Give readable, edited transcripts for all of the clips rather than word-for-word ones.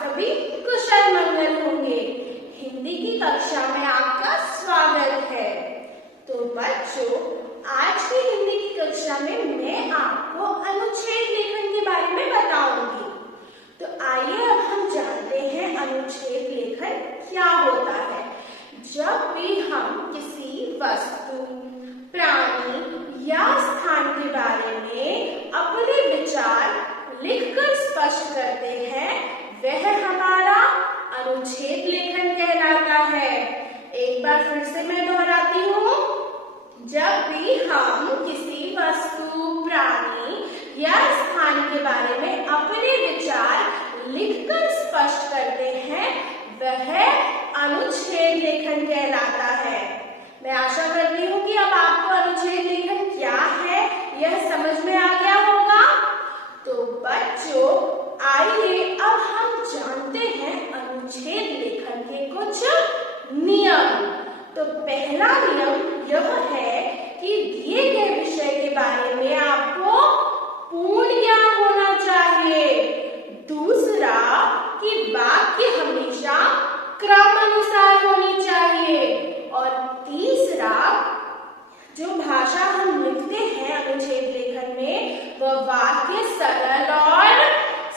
सभी कुशल मंगल होंगे। हिंदी की कक्षा में आपका स्वागत है। तो बच्चों, आज की हिंदी की कक्षा में मैं आपको अनुच्छेद लेखन के बारे में बताऊंगी। तो आइए अब हम जानते हैं अनुच्छेद लेखन क्या होता है। जब भी हम किसी वस्तु, प्राणी या स्थान के बारे में अपने विचार लिखकर स्पष्ट करते हैं, वह हमारा अनुच्छेद लेखन कहलाता है। एक बार फिर से मैं दोहराती हूँ। जब भी हम किसी वस्तु, प्राणी या स्थान के बारे में अपने विचार लिखकर स्पष्ट करते हैं, वह अनुच्छेद लेखन कहलाता है। मैं आशा करती हूँ कि अब आपको अनुच्छेद लेखन क्या है यह समझ में आ गया होगा। तो बच्चों, आइए अब हम जानते हैं अनुच्छेद लेखन के कुछ नियम। तो पहला नियम यह है कि दिए गए विषय के बारे में आपको पूर्ण ज्ञान होना चाहिए। दूसरा कि वाक्य हमेशा क्रमानुसार होनी चाहिए। और तीसरा, जो भाषा हम लिखते हैं अनुच्छेद लेखन में, वह वाक्य सरल और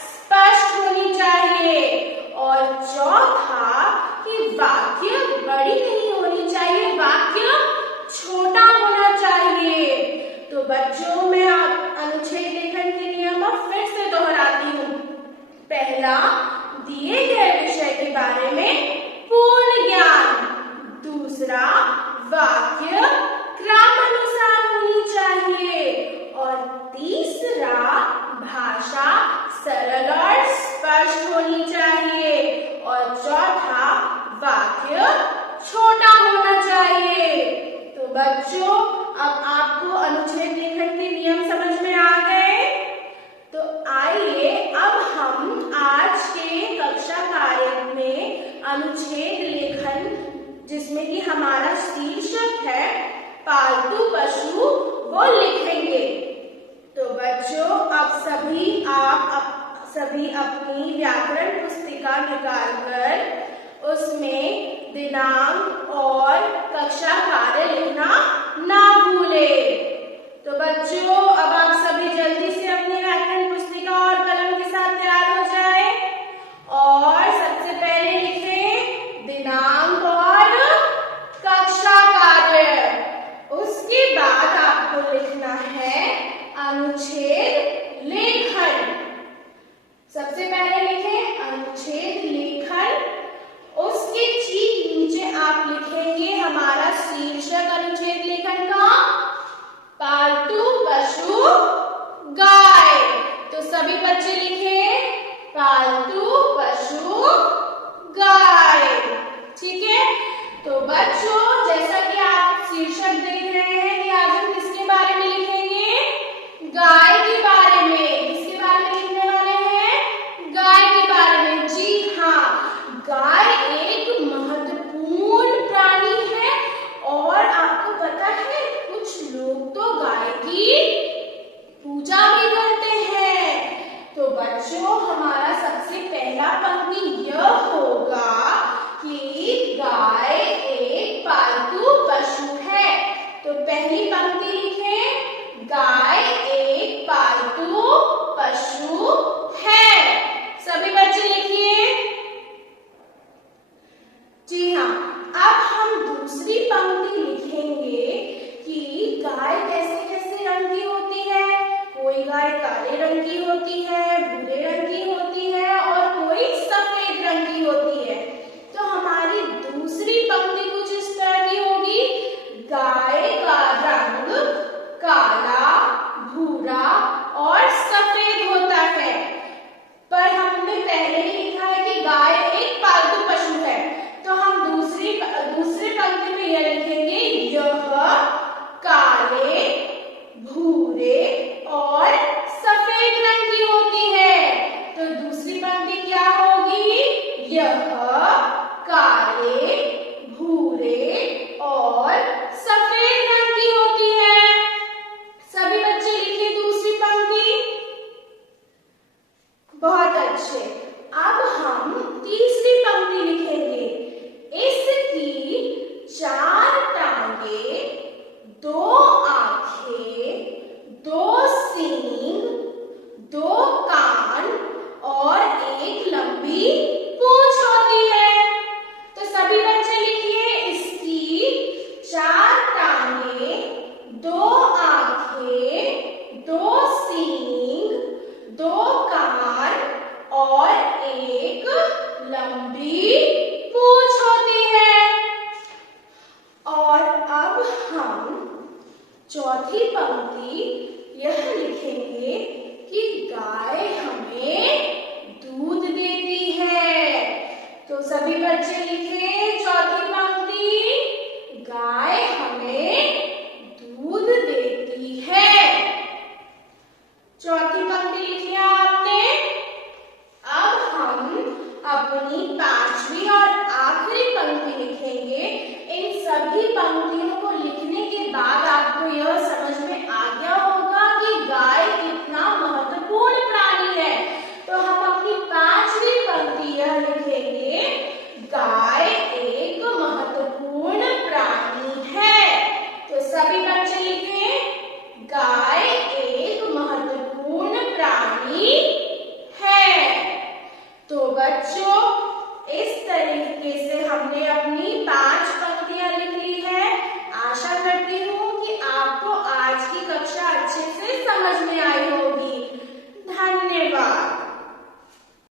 स्पष्ट होनी चाहिए। और चौथा कि वाक्य बड़ी नहीं होनी चाहिए, वाक्य छोटा होना चाहिए। तो बच्चों, मैं अनुच्छेद लेखन के नियम फिर से दोहराती हूँ। पहला, दिए गए विषय के बारे में पूर्ण ज्ञान। दूसरा, वाक्य क्रमानुसार होनी चाहिए। और तीसरा, भाषा सरल और स्पष्ट होनी चाहिए। और चौथा, वाक्य छोटा होना चाहिए। तो बच्चों, अब आपको अनुच्छेद लेखन के नियम समझ में आ गए। तो आइए अब हम आज के कक्षा कार्य में अनुच्छेद लेखन, जिसमें कि हमारा शीर्षक है पालतू पशु, वो लिखेंगे। तो बच्चों, अब सभी अपनी व्याकरण पुस्तिका निकालकर उसमें दिनांक और कक्षा कार्य लिखना ना भूलें। तो बच्चों, अब आप सभी जल्दी से अपनी व्याकरण पुस्तिका और कलम के साथ तैयार हो जाए और सबसे पहले लिखें दिनांक और कक्षा कार्य। उसके बाद आपको लिखना है अनुच्छेद लेखन। सबसे पहले लिखें अनुच्छेद लेखन। उसके ठीक नीचे आप लिखेंगे हमारा शीर्षक अनुच्छेद लेखन का, पालतू पशु गाय। तो सभी बच्चे लिखें पालतू पशु गाय। ठीक है। तो बच्चों, जैसा कि आप शीर्षक देख रहे हैं कि आज हम किसके बारे में लिखेंगे? गाय के बारे में। किसके बारे में लिखने वाले हैं? गाय के बारे में। जी हाँ, गाय एक महत्वपूर्ण प्राणी है। और आपको पता है, कुछ लोग तो गाय की पूजा भी करते हैं। तो बच्चों, हमारा सबसे पहला पंक्ति यह होगा कि गाय एक पालतू पशु है। तो पहली पंक्ति लिखें, गाय एक पालतू पशु है। सभी बच्चे लिखिए। जी हाँ, अब हम दूसरी पंक्ति लिखेंगे कि गाय कैसे कैसे रंग की होती है। कोई गाय काले रंग की होती है, भूरे रंग की होती है और कोई सफेद रंग की होती है। तो हमारी दूसरी पंक्ति कुछ इस तरह की होगी, गाय का रंग लंबी पूंछ होती है। और अब हम चौथी पंक्ति यह लिखेंगे कि गाय हमें दूध देती है। तो सभी बच्चे लिखें चौथी पंक्ति, गाय हमें दूध देती है। चौथी पंक्ति लिख लिया आपने। अब हम अपनी पांचवी और आखिरी पंक्ति लिखेंगे। इन सभी पंक्तियों को लिखने के बाद आपको यह समझ में आ गया होगा कि गाय कितना महत्वपूर्ण प्राणी है। तो हम अपनी पांचवी पंक्ति यह लिखेंगे, गाय एक महत्वपूर्ण प्राणी है। तो सभी बच्चे लिखें, गाय एक महत्वपूर्ण प्राणी है। तो बच्चों, इस तरीके से हमने अपनी 5 पंक्तियां लिख ली है। आशा करती हूँ कि आपको आज की कक्षा अच्छे से समझ में आई होगी। धन्यवाद।